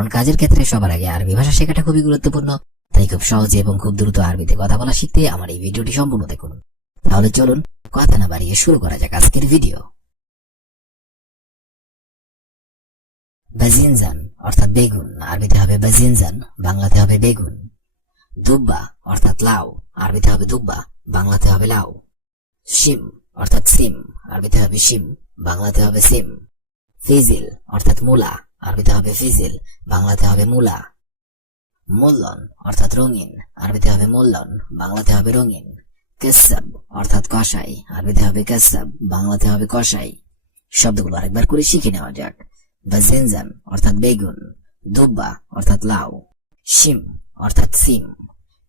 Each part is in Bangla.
কারণ কাজের ক্ষেত্রে সবার আগে আরবি ভাষা শেখাটা খুবই গুরুত্বপূর্ণ। তাই খুব সহজে এবং খুব দ্রুত আরবিতে কথা বলা শিখতে আমার এই ভিডিওটি সম্পূর্ণ দেখুন। তাহলে চলুন কথা না বাড়িয়ে শুরু করা যাক আজকের ভিডিও। বাজিনজান অর্থাৎ বেগুন, আরবিতে হবে বাজিনজান, বাংলাতে হবে বেগুন। দুব্বা অর্থাৎ লাউ, আরবিতে হবে দুব্বা, বাংলাতে হবে লাউ। শিম অর্থাৎ সিম, আরবিতে হবে শিম, বাংলাতে হবে সিম। ফিজিল অর্থাৎ মূলা, আরবিতে হবে ফিজিল, বাংলাতে হবে মূলা। মোল্লন অর্থাৎ রঙিন, আরবিতে হবে মোল্লন, বাংলাতে হবে রঙিন। কেসাব অর্থাৎ কষাই, আরবিতে হবে কেসাব, বাংলাতে হবে কষাই। শব্দগুলো আরেকবার করে শিখে নেওয়া যাক। বাজিনজান অর্থাৎ বেগুন, দুব্বা অর্থাৎ লাউ, শিম অর্থাৎ সিম,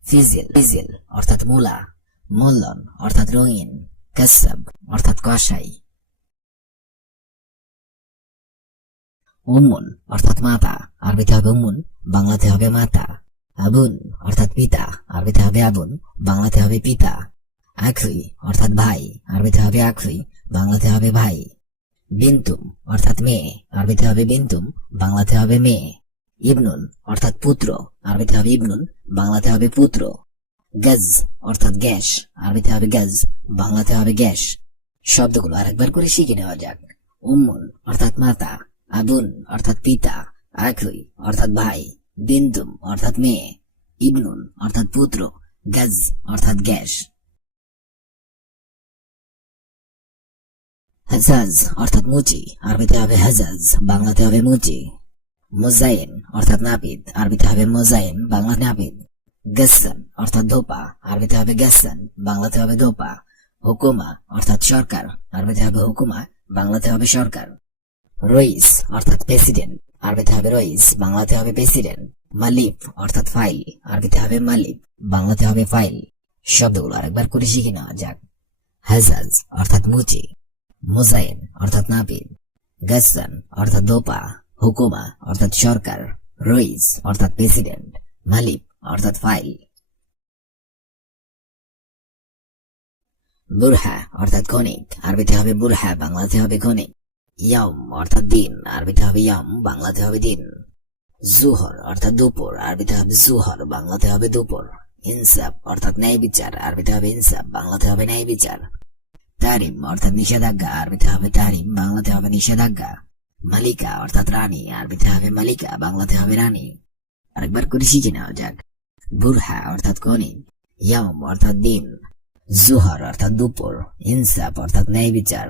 ফিজিল অর্থাৎ মূলা, মোল্লন অর্থাৎ রঙিন, কেসাব অর্থাৎ কষাই। উম্মুন অর্থাৎ মাতা, আরবিতে হবে উম্মুন, বাংলাতে হবে মাতা। আবুন অর্থাৎ পিতা, আরবিতে হবে আবুন, বাংলাতে হবে পিতা। আখুই অর্থাৎ ভাই, আরবিতে হবে আখুই, বাংলাতে হবে ভাই। বিন্তুম অর্থাৎ মেয়ে, আরবিতে হবে বিন্তুম, বাংলাতে হবে মেয়ে। ইবনুন অর্থাৎ পুত্র, আরবিতে হবে ইবনুন, বাংলাতে হবে পুত্র। গজ অর্থাৎ গ্যাস, আরবিতে হবে গজ, বাংলাতে হবে গ্যাস। শব্দগুলো আরেকবার করে শিখে নেওয়া যাক। উম্মুন অর্থাৎ মাতা, আবুন অর্থাৎ পিতা, আখুই অর্থাৎ ভাই, বিন্তুম অর্থাৎ মেয়ে, ইবনুন অর্থাৎ পুত্র, গজ অর্থাৎ গ্যাস। হাজাজ অর্থাৎ মুচি, আরবিতে হবে হাজাজ, বাংলাতে হবে মুচি। মোজাইন অর্থাৎ নাপিত, আরবিতে হবে মোজাইন, বাংলা নাপিত। গাসান অর্থাৎ ধোপা, আরবিতে হবে গাসান, বাংলাতে হবে ধোপা। হুকুমা অর্থাৎ সরকার, আরবিতে হবে হুকুমা, বাংলাতে হবে সরকার। রইস অর্থাৎ প্রেসিডেন্ট, আরবিতে হবে রইস, বাংলাতে হবে প্রেসিডেন্ট। মালিফ অর্থাৎ ফাইল, আরবিতে হবে মালিফ, বাংলাতে হবে ফাইল। শব্দগুলো আরেকবার করে শিখে নেওয়া যাক। হাজাজ অর্থাৎ মুচি, মোজাইন অর্থাৎ নাপিত, গাসান অর্থাৎ দোপা, হুকুমা অর্থাৎ সরকার, রইস অর্থাৎ প্রেসিডেন্ট, মালিক অর্থাৎ ফাইল। বুরহা অর্থাৎ ক্ষণিক, আরবিতে হবে বুরহা, বাংলাতে হবে ক্ষণিক। ইয়াম অর্থাৎ দিন, আরবিতে হবে ইয়াম, বাংলাতে হবে দিন। জুহর অর্থাৎ দুপুর, আরবিতে হবে জুহর, বাংলাতে হবে দুপুর। ইনসাফ অর্থাৎ ন্যায় বিচার, আরবিতে হবে ইনসাফ, বাংলাতে হবে ন্যায় বিচার। তারিম অর্থাৎ নিষেধাজ্ঞা, আরবিতে হবে তারিম, বাংলাতে হবে নিষেধাজ্ঞা। মালিকা অর্থাৎ রানী, আরবিতে হবে মালিকা, বাংলাতে হবে রানী। আরেকবার করে শিখে নেওয়া যাক। বুরহা অর্থাৎ ক্ষণিক, ইয়াম অর্থাৎ দিন, জুহর অর্থাৎ দুপুর, ইনসাফ অর্থাৎ ন্যায় বিচার,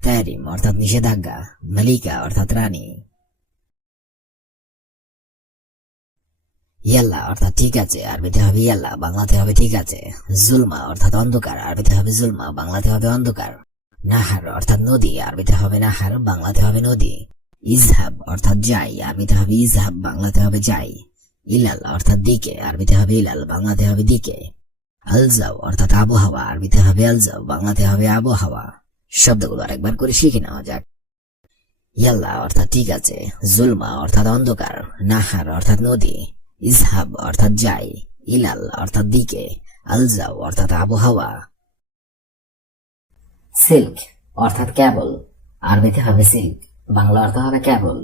তারিম অর্থাৎ নিষেধাজ্ঞা, মালিকা অর্থাৎ রানী। ইয়াল্লা অর্থাৎ ঠিক আছে, আরবিতে হবে ইয়াল্লা, বাংলাতে হবে ঠিক আছে। জুলমা অর্থাৎ অন্ধকার, আরবিতে হবে জুলমা, বাংলাতে হবে অন্ধকার। নাহার অর্থাৎ নদী, আরবিতে হবে নাহার, বাংলাতে হবে নদী। ইজহাব অর্থাৎ যাই, আরবিতে হবে ইজহাব, বাংলাতে হবে যাই। ইলাল অর্থাৎ দিকে, আরবিতে হবে ইলাল, বাংলাতে হবে দিকে। আলজাও অর্থাৎ আবহাওয়া, আরবিতে হবে আলজাও, বাংলাতে হবে আবহাওয়া। শব্দগুলো আরেকবার করে শিখে নেওয়া যাক। ইয়াল্লা অর্থাৎ ঠিক আছে, জুলমা অর্থাৎ অন্ধকার, নাহার অর্থাৎ নদী, ইজহাব অর্থাৎ যাই, ইলাল অর্থাৎ দিকে, আলজাও অর্থাৎ আবহাওয়া। সিল্ক অর্থাৎ ক্যাবল, আরবিতে হবে সিল্ক, বাংলা অর্থ হবে ক্যাবল।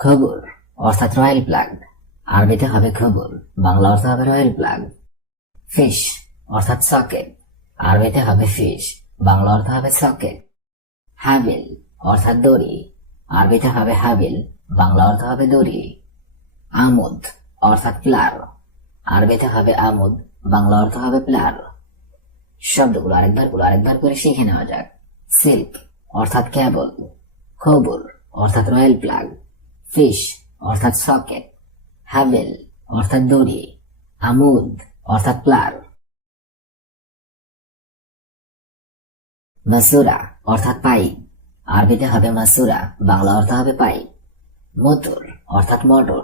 খবর অর্থাৎ রয়্যাল প্লাগ, আরবিতে হবে খবর, বাংলা অর্থ হবে রয়্যাল প্লাগ। ফিশ অর্থাৎ সকেট, আরবিতে হবে ফিশ, বাংলা অর্থ হবে সকেট। হাবিল অর্থাৎ দড়ি, আরবিতে হবে হাবিল, বাংলা অর্থ হবে দড়ি। আমুদ অর্থাৎ প্লার, আরবিতে হবে আমুদ, বাংলা অর্থ হবে প্লার। শব্দগুলো আরেকবার করে শিখে নেওয়া যাক। সিল্ক অর্থাৎ ক্যাবল, খবর অর্থাৎ রয়্যাল প্লাগ, ফিশ অর্থাৎ সকেট, হাবেল অর্থাৎ দড়ি, আমুদ অর্থাৎ প্লার। মাসুরা অর্থাৎ পাইপ, আরবিতে হবে মাসুরা, বাংলা অর্থ হবে পাইপ। মোটর অর্থাৎ মোটর,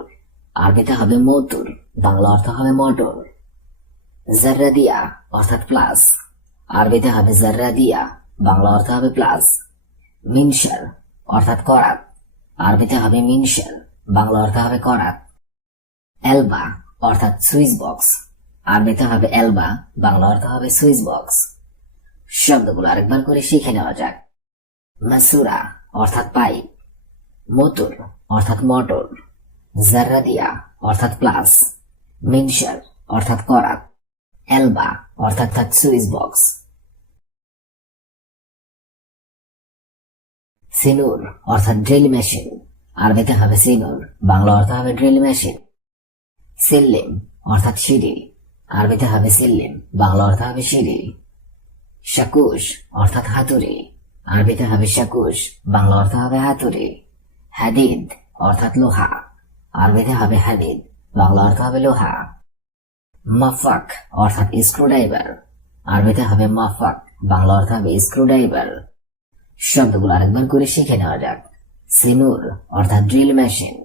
আরবিতে হবে মতুর, বাংলা অর্থ হবে মোটর। জাররাদিয়া অর্থাৎ প্লাস, আরবিতে হবে জাররাদিয়া, বাংলা অর্থ হবে প্লাস। মিনশার অর্থাৎ করাত, আরবিতে হবে মিনশার, বাংলা অর্থ হবে করাত। এলবা অর্থাৎ সুইচ বক্স, আরবিতে হবে এলবা, বাংলা অর্থ হবে সুইচ বক্স। শব্দগুলো আরেকবার করে শিখে নেওয়া যাক। মাসুরা অর্থাৎ পাইপ, মোটর অর্থাৎ মোটর, জাররাদিয়া অর্থাৎ প্লাস, মিনশার অর্থাৎ করাত, এলবা অর্থাৎ সুইচ বক্স। সিনুর অর্থাৎ ড্রিল মেশিন, আরবিতে হবে সিনুর, বাংলা অর্থ হবে ড্রিল মেশিন। সিল্লিম অর্থাৎ সিঁড়ি, আরবিতে হবে সিল্লিম, বাংলা অর্থ হবে সিঁড়ি। শাকুশ অর্থাৎ হাতুড়ি, আরবিতে হবে শাকুশ, বাংলা অর্থ হবে হাতুড়ি। হাদিদ অর্থাৎ লোহা, আরবিতে হবে হাদিদ, বাংলা অর্থ হবে লোহা। মাফাক অর্থাৎ স্ক্রুড্রাইভার, আরবিতে হবে মাফাক, বাংলা অর্থ হবে স্ক্রুড্রাইভার। শব্দগুলো আরেকবার করে শিখে নেওয়া যাক। সিনুর অর্থাৎ ড্রিল মেশিন,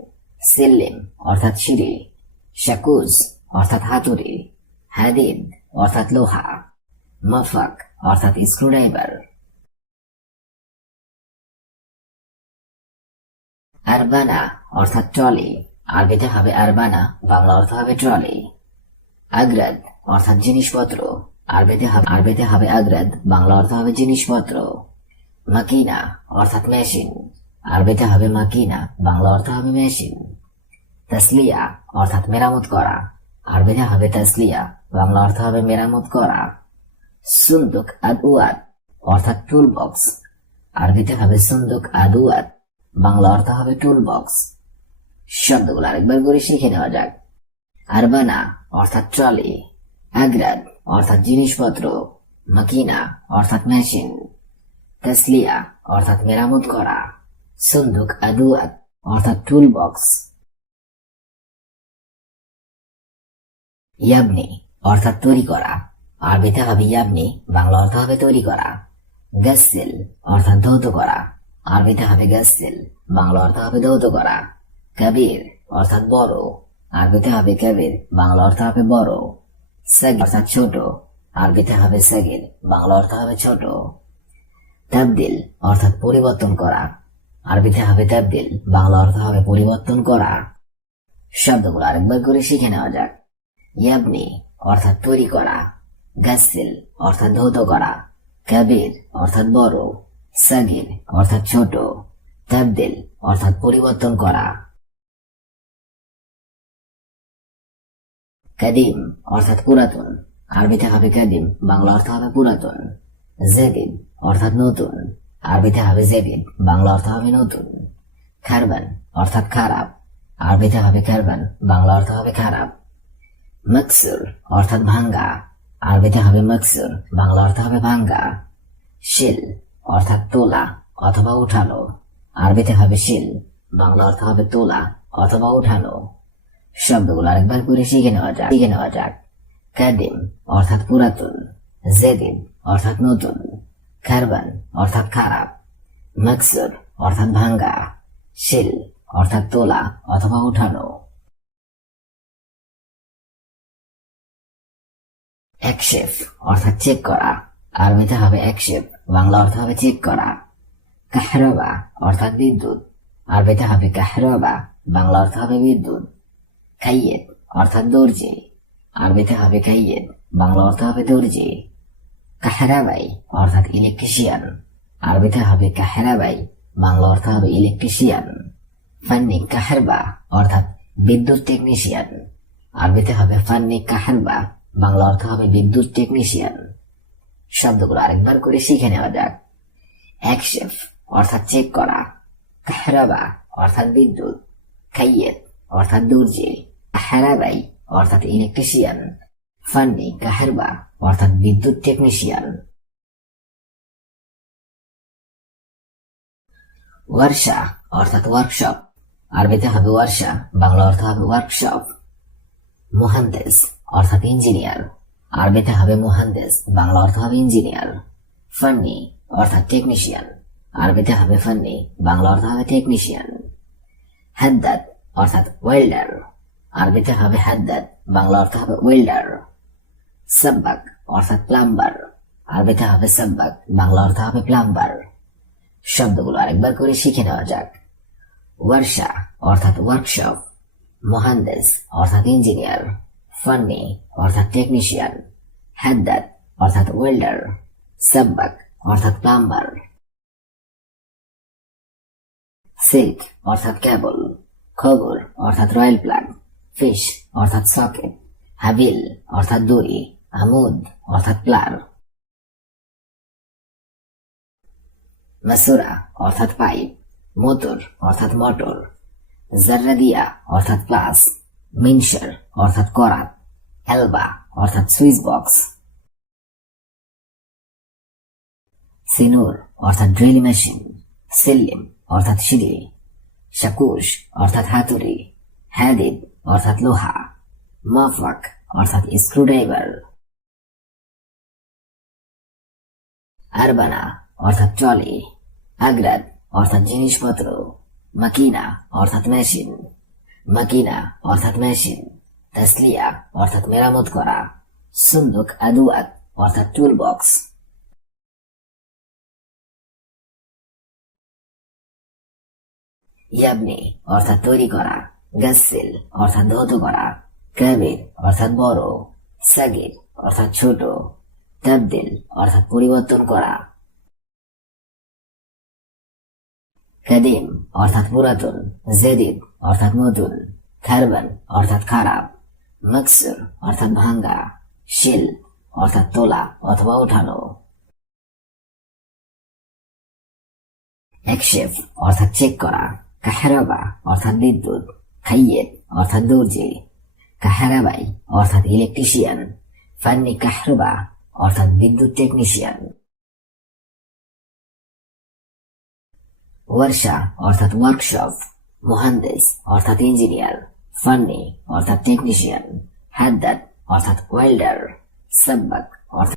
সিল্লিম অর্থাৎ সিঁড়ি, শাকুজ অর্থাৎ হাতুড়ি, হাদিদ অর্থাৎ লোহা, মাফাক অর্থাৎ স্ক্রুড্রাইভার। আরবানা অর্থাৎ ট্রলি, আরবিতে হবে আরবানা, বাংলা অর্থ হবে ট্রলি। আগ্রাদ অর্থাৎ জিনিসপত্র, আরবিতে হবে আগ্রাদ, বাংলা অর্থ হবে জিনিসপত্র। মাকিনা অর্থাৎ মেশিন, আরবিতে হবে মাকিনা, বাংলা অর্থ হবে মেশিন। তাসলিয়া অর্থাৎ মেরামত করা, আরবিতে হবে তাসলিয়া, বাংলা অর্থ হবে মেরামত করা। সুন্দুক আদওয়াত অর্থাৎ টুল বক্স, আরবিতে হবে সুন্দুক আদওয়াত, বাংলা অর্থ হবে টুল বক্স। শব্দগুলো আরেকবার করে শিখে নেওয়া যাক। আরবানা অর্থাৎ ট্রলি, আগ্রাদ অর্থাৎ জিনিসপত্র, মাকিনা অর্থাৎ মেশিন, তাসলিয়া অর্থাৎ মেরামত করা, সুন্দুক আদওয়াত অর্থাৎ টুল বক্স। ইয়াবনি অর্থাৎ তৈরি করা, আরবিতে হবে ইয়াবনি, বাংলা অর্থ হবে তৈরি করা। গাসসিল অর্থাৎ ধৌত করা, আরবিতে হবে গাসসিল, বাংলা অর্থ হবে ধৌত করা। কাবির অর্থাৎ বড়, আরবিতে হবে কাবির, বাংলা অর্থ হবে বড়। সাগির অর্থাৎ ছোট, আরবিতে হবে সাগির, বাংলা অর্থ হবে ছোট। তাবদিল অর্থাৎ পরিবর্তন করা, আরবিতে হবে তাবদিল, বাংলা অর্থ হবে পরিবর্তন করা। শব্দগুলো আরেকবার করে শিখে নেওয়া যাক। ইয়াবনি অর্থাৎ তৈরি করা, গাসসিল অর্থাৎ ধৌত করা, কাবির অর্থাৎ বড়, সাগির অর্থাৎ ছোট, তাবদিল অর্থাৎ পরিবর্তন করা। কাদিম অর্থাৎ পুরাতন, আরবিতে হবে কাদিম, বাংলা অর্থ হবে পুরাতন। জাদিদ অর্থাৎ নতুন, আরবিতে হবে জাদিদ, বাংলা অর্থ হবে নতুন। খারবান অর্থাৎ খারাপ, আরবিতে হবে খারবান, বাংলা অর্থ হবে খারাপ। মকসুর অর্থাৎ ভাঙ্গা, আরবিতে হবে মকসুর, বাংলা অর্থ হবে ভাঙ্গা। শিল অর্থাৎ তোলা অথবা উঠানো, আরবিতে হবে শিল, বাংলা অর্থ হবে তোলা অথবা উঠানো। শব্দগুলো আরেকবার করে শিখে নেওয়া যাক। কাদিম অর্থাৎ পুরাতন, জাদিদ অর্থাৎ নতুন, খারবান অর্থাৎ খারাপ, মকসুর অর্থাৎ ভাঙ্গা, শিল অর্থাৎ তোলা অথবা উঠানো। একশেফ অর্থাৎ চেক করা, আরবিতে হবে একশেফ, বাংলা অর্থ হবে চেক করা। কাহরাবা অর্থাৎ বিদ্যুৎ, আরবিতে হবে কাহরাবা, বাংলা অর্থ হবে বিদ্যুৎ। কাইয়েদ অর্থাৎ দর্জি, আরবিতে হবে কাইয়েদ, বাংলা অর্থ হবে দর্জি। কাহরাবাই অর্থাৎ ইলেকট্রিশিয়ান, আরবিতে হবে কাহরাবাই, বাংলা অর্থ হবে ইলেকট্রিশিয়ান। ফান্নি কাহারবা অর্থাৎ বিদ্যুৎ টেকনিশিয়ান, আরবিতে হবে ফান্নি কাহারবা, বাংলা অর্থ হবে বিদ্যুৎ টেকনিশিয়ান। শব্দগুলো আরেকবার করে শিখে নেওয়া যাক। একশেফ অর্থাৎ চেক করা, কাহরাবা অর্থাৎ বিদ্যুৎ, কাইয়েদ অর্থাৎ দর্জি, কাহরাবাই অর্থাৎ ইলেকট্রিশিয়ান, ফান্নি কাহারবা অর্থাৎ বিদ্যুৎ টেকনিশিয়ান। ওয়ার্কশা অর্থাৎ ওয়ার্কশপ, আরবিতে হবে ওয়ার্কশা, বাংলা অর্থ হবে ওয়ার্কশপ। মুহান্দিস অর্থাৎ ইঞ্জিনিয়ার, আরবিতে হবে মুহান্দিস, বাংলা অর্থ হবে ইঞ্জিনিয়ার। ফান্নি অর্থাৎ টেকনিশিয়ান, আরবিতে হবে ফান্নি, বাংলা অর্থ হবে টেকনিশিয়ান। হাদ্দাদ অর্থাৎ ওয়েল্ডার, আরবিতে হবে হাদ্দাদ, বাংলা অর্থ হবে ওয়েল্ডার। সাব্বাক অর্থাৎ প্লাম্বার, আরবিতে হবে সাব্বাক, বাংলা অর্থ হবে প্লাম্বার। শব্দগুলো আরেকবার করে শিখে নেওয়া যাক। ওয়ার্কশা অর্থাৎ ওয়ার্কশপ, মুহান্দিস অর্থাৎ ইঞ্জিনিয়ার, ফান্নি অর্থাৎ টেকনিশিয়ান, হাদ্দাদ অর্থাৎ ওয়েল্ডার, সাব্বাক অর্থাৎ প্লাম্বার। সিল্ক অর্থাৎ কেবল, খবর অর্থাৎ রয়্যাল প্লাগ, ফিশ অর্থাৎ সকেট, হাবিল অর্থাৎ দড়ি, আমুদ অর্থাৎ প্লার, মাসুরা অর্থাৎ পাইপ, মোটর অর্থাৎ মোটর, জাররাদিয়া অর্থাৎ প্লাস, মিনশার অর্থাৎ করাত, এলবা অর্থাৎ সুইচ বক্স, সিনুর অর্থাৎ ড্রিল মেশিন, সিল্লিম অর্থাৎ সিঁড়ি, শাকুশ অর্থাৎ হাতুড়ি, হাদিদ অর্থাৎ লোহা, মাফাক অর্থাৎ স্ক্রুড্রাইভার, আরবানা অর্থাৎ ট্রলি, আগ্রাদ অর্থাৎ জিনিসপত্র, মাকিনা অর্থাৎ মেশিন, মাকিনা অর্থাৎ মেশিন, তাসলিয়া অর্থাৎ মেরামত করা, সুন্দুক আদুয়াত অর্থাৎ টুল বক্স, ইয়াবনি অর্থাৎ তৈরি করা, গাসিল অর্থাৎ ধৌত করা, কাবির অর্থাৎ বড়, সাগির অর্থাৎ ছোট, তাবদিল অর্থাৎ পরিবর্তন করা, কাদিম অর্থাৎ পুরাতন, জেদিদ অর্থাৎ নতুন, খারবান অর্থাৎ খারাপ, মকসুর অর্থাৎ ভাঙ্গা, শিল অর্থাৎ তোলা অথবা ওঠানো, একশেফ অর্থাৎ চেক করা, কাহেরাবা অর্থাৎ বিদ্যুৎ, খাইয়েত অর্থাৎ দর্জি, কাহেরাবাই অর্থাৎ ইলেকট্রিশিয়ান, ফান্নি কাহরবা অর্থাৎ বিদ্যুৎ টেকনিশিয়ান, ওয়ার্কশা অর্থাৎ ওয়ার্কশপ, মুহান্দিস অর্থাৎ ইঞ্জিনিয়ার, ফান্নি অর্থাৎ টেকনিশিয়ান, হাদ্দাদ অর্থাৎ ওয়েল্ডার, সাব্বাক অর্থাৎ